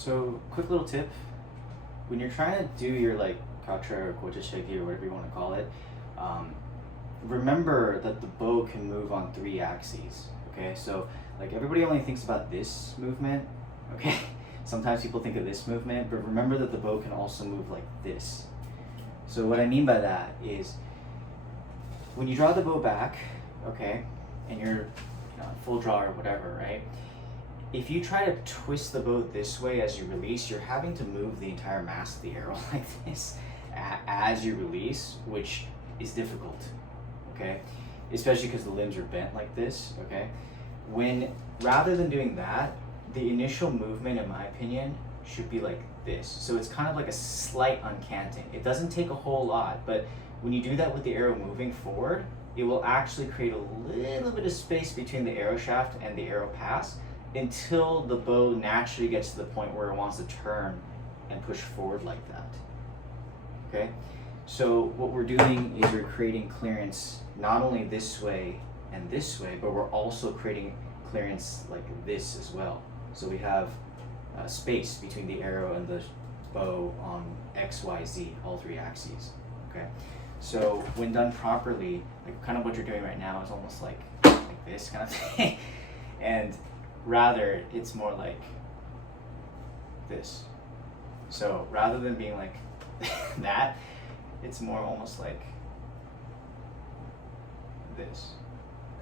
So, quick little tip, when you're trying to do your like Khatra or Gojache기 or whatever you want to call it, remember that the bow can move on 3 axes. Okay, so like everybody only thinks about this movement. Okay, sometimes people think of this movement, but remember that the bow can also move like this. So what I mean by that is when you draw the bow back, okay, and you're full draw or whatever, right? If you try to twist the bow this way as you release, you're having to move the entire mass of the arrow like this as you release, which is difficult, okay? Especially because the limbs are bent like this, okay? Rather than doing that, the initial movement, in my opinion, should be like this. So it's kind of like a slight uncanting. It doesn't take a whole lot, but when you do that with the arrow moving forward, it will actually create a little bit of space between the arrow shaft and the arrow pass, until the bow naturally gets to the point where it wants to turn and push forward like that. Okay? So what we're doing is we're creating clearance not only this way and this way, but we're also creating clearance like this as well. So we have space between the arrow and the bow on X, Y, Z, all 3 axes. Okay? So when done properly, like kind of what you're doing right now is almost like this kind of thing. And rather, it's more like this. So rather than being like that, it's more almost like this.